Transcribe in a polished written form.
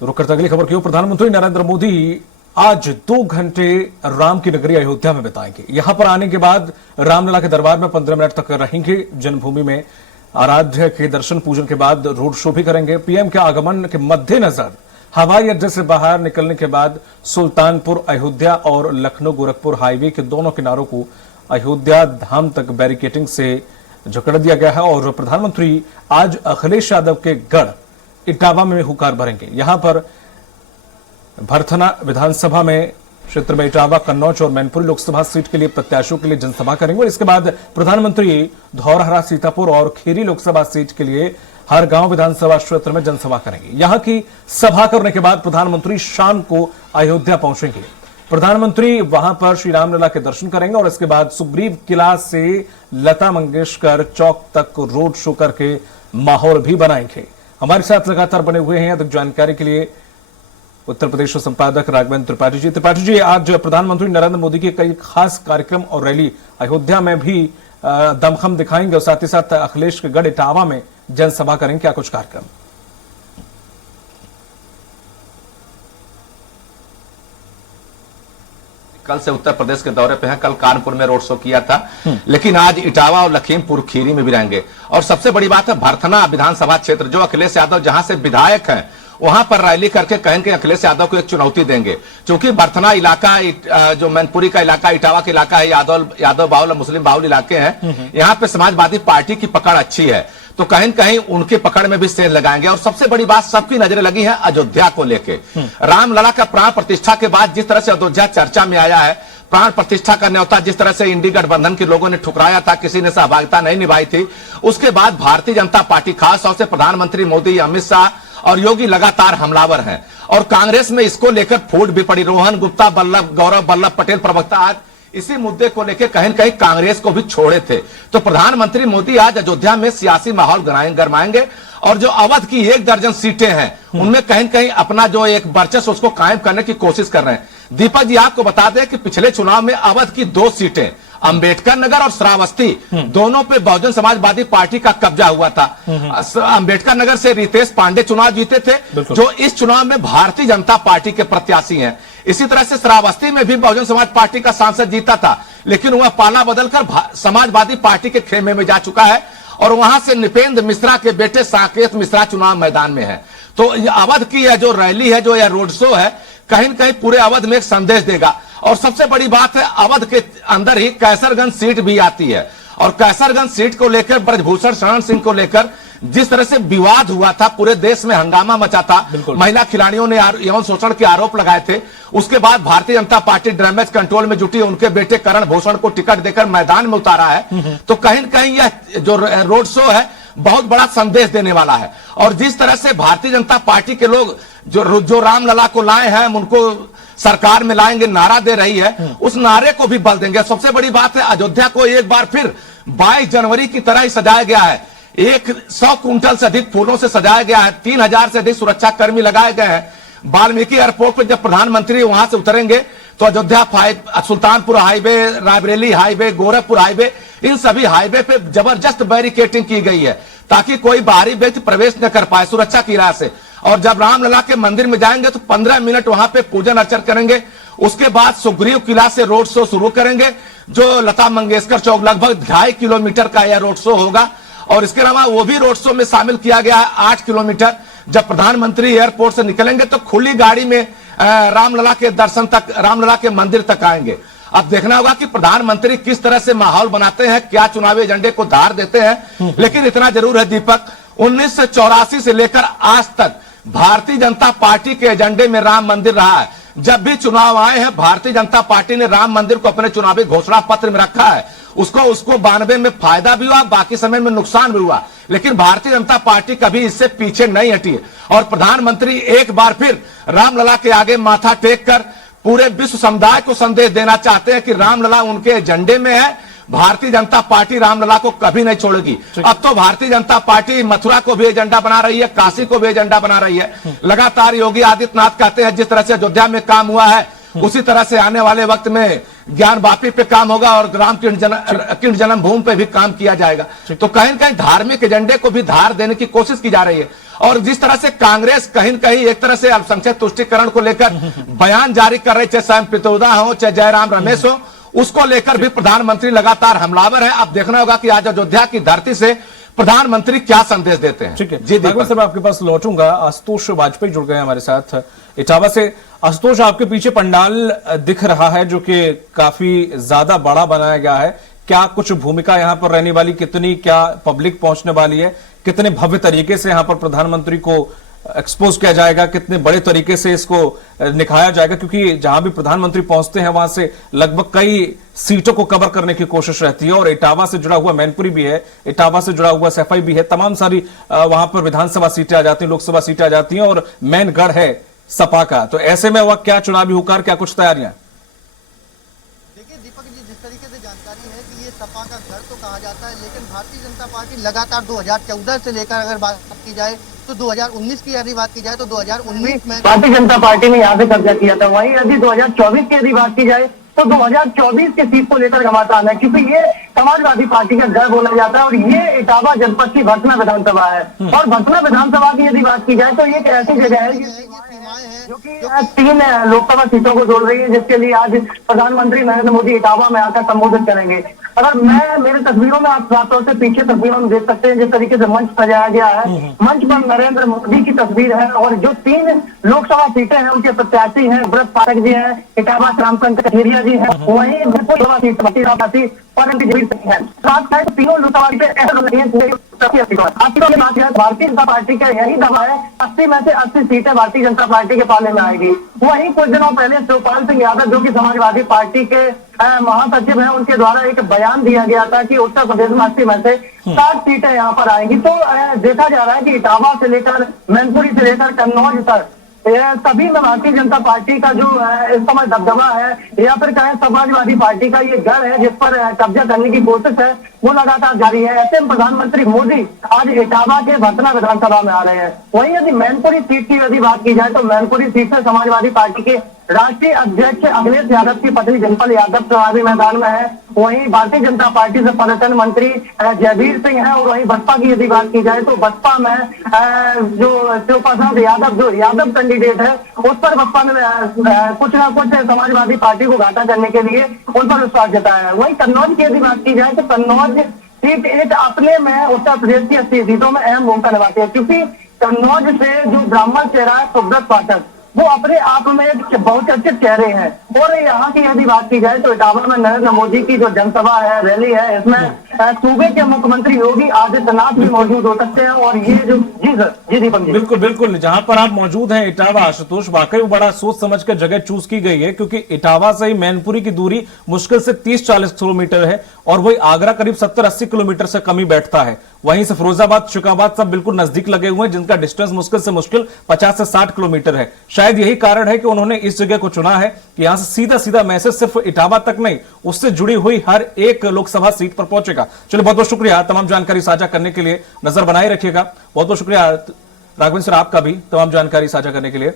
तो रुक करते अगली खबर की ओर। प्रधानमंत्री नरेंद्र मोदी आज 2 घंटे राम की नगरी अयोध्या में बिताएंगे। यहां पर आने के बाद रामलला के दरबार में 15 मिनट तक रहेंगे। जन्मभूमि में आराध्य के दर्शन पूजन के बाद रोड शो भी करेंगे। पीएम के आगमन के मद्देनजर हवाई अड्डे से बाहर निकलने के बाद सुल्तानपुर अयोध्या और लखनऊ गोरखपुर हाईवे के दोनों किनारों को अयोध्या धाम तक बैरिकेडिंग से जकड़ दिया गया है। और प्रधानमंत्री आज अखिलेश यादव के गढ़ इटावा में हुकार भरेंगे। यहां पर भरथना विधानसभा में क्षेत्र में इटावा, कन्नौज और मैनपुरी लोकसभा सीट के लिए प्रत्याशियों के लिए जनसभा करेंगे। और इसके बाद प्रधानमंत्री धौरहरा, सीतापुर और खीरी लोकसभा सीट के लिए हर गांव विधानसभा क्षेत्र में जनसभा करेंगे। यहां की सभा करने के बाद प्रधानमंत्री शाम को अयोध्या पहुंचेंगे। प्रधानमंत्री वहां पर श्री रामलला के दर्शन करेंगे और इसके बाद सुग्रीव किला से लता मंगेशकर चौक तक रोड शो करके माहौल भी बनाएंगे। हमारे साथ लगातार बने हुए हैं अधिक जानकारी के लिए उत्तर प्रदेश संपादक राघवेंद्र त्रिपाठी जी। त्रिपाठी जी, आज प्रधानमंत्री नरेंद्र मोदी के कई खास कार्यक्रम और रैली अयोध्या में भी दमखम दिखाएंगे और साथ ही साथ अखिलेश के गढ़ इटावा में जनसभा करेंगे। क्या कुछ कार्यक्रम? कल से उत्तर प्रदेश के दौरे पे हैं। कल कानपुर में रोड शो किया था, लेकिन आज इटावा और लखीमपुर खीरी में भी रहेंगे। और सबसे बड़ी बात है, भरथना विधानसभा क्षेत्र जो अखिलेश यादव जहां से विधायक हैं, वहां पर रैली करके कहेंगे अखिलेश यादव को एक चुनौती देंगे। क्योंकि भरथना इलाका, जो मैनपुरी का इलाका, इटावा का इलाका है, यादव बाहुल मुस्लिम बाहुल इलाके हैं। यहाँ पे समाजवादी पार्टी की पकड़ अच्छी है, तो कहीं कहीं उनकी पकड़ में भी सेल लगाएंगे। और सबसे बड़ी बात, सबकी नजरें लगी है अयोध्या को लेके। रामलला का प्राण प्रतिष्ठा के बाद जिस तरह से अयोध्या चर्चा में आया है, प्राण प्रतिष्ठा का न्योता जिस तरह से इंडी गठबंधन के लोगों ने ठुकराया था, किसी ने सहभागिता नहीं निभाई थी, उसके बाद भारतीय जनता पार्टी, खासतौर से प्रधानमंत्री मोदी, अमित शाह और योगी लगातार हमलावर हैं। और कांग्रेस में इसको लेकर फूट भी पड़ी। रोहन गुप्ता, गौरव वल्लभ पटेल प्रवक्ता आज इसी मुद्दे को लेकर कहीं कहीं कांग्रेस को भी छोड़े थे। तो प्रधानमंत्री मोदी आज अयोध्या में सियासी माहौल गरमाएंगे और जो अवध की 1 दर्जन सीटें हैं उनमें कहीं कहीं अपना जो एक वर्चस्व उसको कायम करने की कोशिश कर रहे हैं। दीपक जी, आपको बता दें कि पिछले चुनाव में अवध की 2 सीटें, अंबेडकर नगर और श्रावस्ती, दोनों पे बहुजन समाजवादी पार्टी का कब्जा हुआ था। अंबेडकर नगर से रितेश पांडे चुनाव जीते थे, जो इस चुनाव में भारतीय जनता पार्टी के प्रत्याशी हैं। इसी तरह से श्रावस्ती में भी बहुजन समाज पार्टी का सांसद जीता था, लेकिन वह पाला बदलकर समाजवादी पार्टी के खेमे में जा चुका है। और वहां से नृपेंद्र मिश्रा के बेटे साकेत मिश्रा चुनाव मैदान में है। तो अवध की यह जो रैली है, जो यह रोड शो है, कहीं न कहीं पूरे अवध में एक संदेश देगा। और सबसे बड़ी बात है, अवध के अंदर ही कैसरगंज सीट भी आती है। और कैसरगंज सीट को लेकर, ब्रजभूषण शरण सिंह को लेकर जिस तरह से विवाद हुआ था, पूरे देश में हंगामा मचा था, महिला खिलाड़ियों ने यौन शोषण के आरोप लगाए थे। उसके बाद Bharatiya Janata party damage control में जुटी, उनके बेटे करण भूषण को टिकट देकर मैदान में उतारा है। तो कहीं न कहीं यह जो रोड शो है बहुत बड़ा संदेश देने वाला है। और जिस तरह से भारतीय जनता पार्टी के लोग जो रामलला को लाए हैं, उनको सरकार में लाएंगे नारा दे रही है, उस नारे को भी बल देंगे। सबसे बड़ी बात है, अयोध्या को एक बार फिर 22 जनवरी की तरह ही सजाया गया है। 100 कुंटल से अधिक फूलों से सजाया गया है। 3000 से अधिक सुरक्षा कर्मी लगाए गए हैं। वाल्मीकि एयरपोर्ट पर जब प्रधानमंत्री वहां से उतरेंगे तो Ayodhya, Sultanpur highway, Raebareli highway, Gorakhpur highway, इन सभी हाईवे पे जबरदस्त बैरिकेडिंग की गई है ताकि कोई बाहरी व्यक्ति प्रवेश न कर पाए, सुरक्षा की राह से। और जब रामलला के मंदिर में जाएंगे तो 15 मिनट वहां पे पूजन अर्चन करेंगे। उसके बाद सुग्रीव किला से रोड शो शुरू करेंगे, जो लता मंगेशकर चौक, लगभग 2.5 किलोमीटर का यह रोड शो होगा। और इसके अलावा वो भी रोड शो में शामिल किया गया है 8 किलोमीटर। जब प्रधानमंत्री एयरपोर्ट से निकलेंगे तो खुली गाड़ी में रामलला के दर्शन तक, रामलला के मंदिर तक आएंगे। अब देखना होगा कि प्रधानमंत्री किस तरह से माहौल बनाते हैं, क्या चुनावी एजेंडे को धार देते हैं। लेकिन इतना जरूर है दीपक, 1984 से लेकर आज तक भारतीय जनता पार्टी के एजेंडे में राम मंदिर रहा है। जब भी चुनाव आए हैं, भारतीय जनता पार्टी ने राम मंदिर को अपने चुनावी घोषणा पत्र में रखा है। उसको 92 में फायदा भी हुआ, बाकी समय में नुकसान भी हुआ, लेकिन भारतीय जनता पार्टी कभी इससे पीछे नहीं हटी। और प्रधानमंत्री एक बार फिर रामलला के आगे माथा टेक कर पूरे विश्व समुदाय को संदेश देना चाहते हैं कि रामलला उनके एजेंडे में है। भारतीय जनता पार्टी रामलला को कभी नहीं छोड़ेगी। अब तो भारतीय जनता पार्टी मथुरा को भी एजेंडा बना रही है, काशी को भी एजेंडा बना रही है। लगातार योगी आदित्यनाथ कहते हैं जिस तरह से अयोध्या में काम हुआ है, उसी तरह से आने वाले वक्त में ज्ञान वापी पे काम होगा और राम कृष्ण जन्मभूमि पे भी काम किया जाएगा। तो कहीं न कहीं धार्मिक एजेंडे को भी धार देने की कोशिश की जा रही है। और जिस तरह से कांग्रेस कहीं न कहीं एक तरह से अल्पसंख्यक तुष्टिकरण को लेकर बयान जारी कर रही, चाहे स्वयं पित्रोदा हो चाहे जयराम रमेश हो, उसको लेकर भी प्रधानमंत्री लगातार हमलावर है। अब देखना होगा कि आज अयोध्या की धरती से प्रधानमंत्री क्या संदेश देते हैं। ठीक है जी दीपक सर, मैं आपके पास लौटूंगा। आशुतोष वाजपेयी जुड़ गए हमारे साथ इटावा से। आशुतोष, आपके पीछे पंडाल दिख रहा है जो कि काफी ज्यादा बड़ा बनाया गया है। क्या कुछ भूमिका यहाँ पर रहने वाली, कितनी क्या पब्लिक पहुंचने वाली है, कितने भव्य तरीके से यहाँ पर प्रधानमंत्री को एक्सपोज किया जाएगा, कितने बड़े तरीके से इसको निखाया जाएगा? क्योंकि जहां भी प्रधानमंत्री पहुंचते हैं वहां से लगभग कई सीटों को कवर करने की कोशिश रहती है। और इटावा से जुड़ा हुआ मैनपुरी भी है, इटावा से जुड़ा हुआ सफाई भी है, तमाम सारी वहां पर विधानसभा सीटें आ जाती हैं, लोकसभा सीटें आ जाती हैं और मेन गढ़ है सपा का। तो ऐसे में वह क्या चुनावी हुकार, क्या कुछ तैयारियां? देखिए दीपक जी, जिस तरीके से जानकारी है कि ये सपा का घर तो कहा जाता है, लेकिन भारतीय जनता पार्टी लगातार 2014 से लेकर अगर बात की जाए तो 2019 की यदि बात की जाए तो 2019 में भारतीय जनता पार्टी ने यहाँ से कब्जा किया था। वहीं यदि 2024 की यदि बात की जाए तो 2024 के सीट को लेकर घमासान है, क्योंकि ये समाजवादी पार्टी का घर बोला जाता है और ये इटावा जनपद की भटना विधानसभा है। और भटना विधानसभा की यदि बात की जाए तो ये एक ऐसी जगह है जो कि 3 लोकसभा सीटों को जोड़ रही है, जिसके लिए आज प्रधानमंत्री नरेंद्र मोदी इटावा में आकर संबोधित करेंगे। अगर मैं मेरे तस्वीरों में आप साफ तौर से पीछे तस्वीरों में देख सकते हैं जिस तरीके से मंच सजाया गया है, मंच पर नरेंद्र मोदी की तस्वीर है और जो 3 लोकसभा सीटें हैं उनके प्रत्याशी हैं व्रत पाठक जी हैं, इटावा श्यामकांत कठेरिया जी हैं, वहीं लोकसभा सीट और है। साथ साथ तीनों लोकसभा सीटें भारतीय जनता पार्टी का यही दावा है 80 में से 80 सीटें भारतीय जनता पार्टी के पाले में आएगी। वहीं कुछ दिनों पहले शिवपाल सिंह यादव जो कि समाजवादी पार्टी के महासचिव हैं, उनके द्वारा एक बयान दिया गया था कि उत्तर प्रदेश में 80 में से 60 सीटें यहाँ पर आएंगी। तो देखा जा रहा है कि इटावा से लेकर मैनपुरी से लेकर कन्नौज तक सभी में भारतीय जनता पार्टी का जो इस समय दबदबा है या फिर कहें समाजवादी पार्टी का ये घर है जिस पर कब्जा करने की कोशिश है, वो लगातार जारी है। ऐसे में प्रधानमंत्री मोदी आज इटावा के भटना विधानसभा में आ रहे हैं। वहीं यदि मैनपुरी सीट की यदि बात की जाए तो मैनपुरी सीट से समाजवादी पार्टी के राष्ट्रीय अध्यक्ष अखिलेश यादव की पत्नी डिंपल यादव चुनावी मैदान में है। वहीं भारतीय जनता पार्टी से पर्यटन मंत्री जयवीर सिंह है। और वहीं बसपा की यदि बात की जाए तो बसपा में जो शिवप्रसाद यादव जो यादव कैंडिडेट है, उस पर बसपा ने कुछ ना कुछ समाजवादी पार्टी को घाटा करने के लिए उन पर विश्वास जताया है। वहीं कन्नौज की यदि बात की जाए तो कन्नौज सीट एक अपने में उत्तर प्रदेश की 80 सीटों में अहम भूमिका निभाती है, क्योंकि कन्नौज से जो ब्राह्मण चेहरा है सुब्रत पाठक, वो अपने आप में एक बहुत अच्छे चेहरे हैं। और यहाँ की यदि बात की जाए तो इटावा में नरेंद्र मोदी की जो जनसभा है, रैली है, इसमें सूबे के मुख्यमंत्री योगी आदित्यनाथ भी मौजूद हो सकते हैं। और ये जो जी सर, जी दीपक जी, बिल्कुल बिल्कुल, जहां पर आप मौजूद हैं इटावा, आशुतोष, वाकई बड़ा सोच समझ कर जगह चूज की गई है, क्योंकि इटावा से ही मैनपुरी की दूरी मुश्किल से 30-40 किलोमीटर है और वही आगरा करीब 70-80 किलोमीटर से कम ही बैठता है। वहीं से फिरोजाबाद, शुकाबाद सब बिल्कुल नजदीक लगे हुए हैं, जिनका डिस्टेंस मुश्किल से मुश्किल 50 से 60 किलोमीटर है। शायद यही कारण है कि उन्होंने इस जगह को चुना है कि यहां से सीधा सीधा मैसेज सिर्फ इटावा तक नहीं, उससे जुड़ी हुई हर एक लोकसभा सीट पर पहुंचेगा। चलिए, बहुत बहुत शुक्रिया तमाम जानकारी साझा करने के लिए। नजर बनाए रखिएगा। बहुत बहुत शुक्रिया राघवेंद्र सर आपका भी तमाम जानकारी साझा करने के लिए।